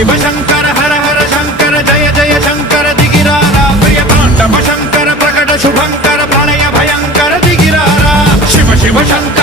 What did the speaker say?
शिव शंकर हर हर शंकर जय जय शंकर दिगिरारा प्रिय तांडव शंकर प्रकट शुभंकर प्रणय भयंकर दिगिरारा शिव शिव शंकर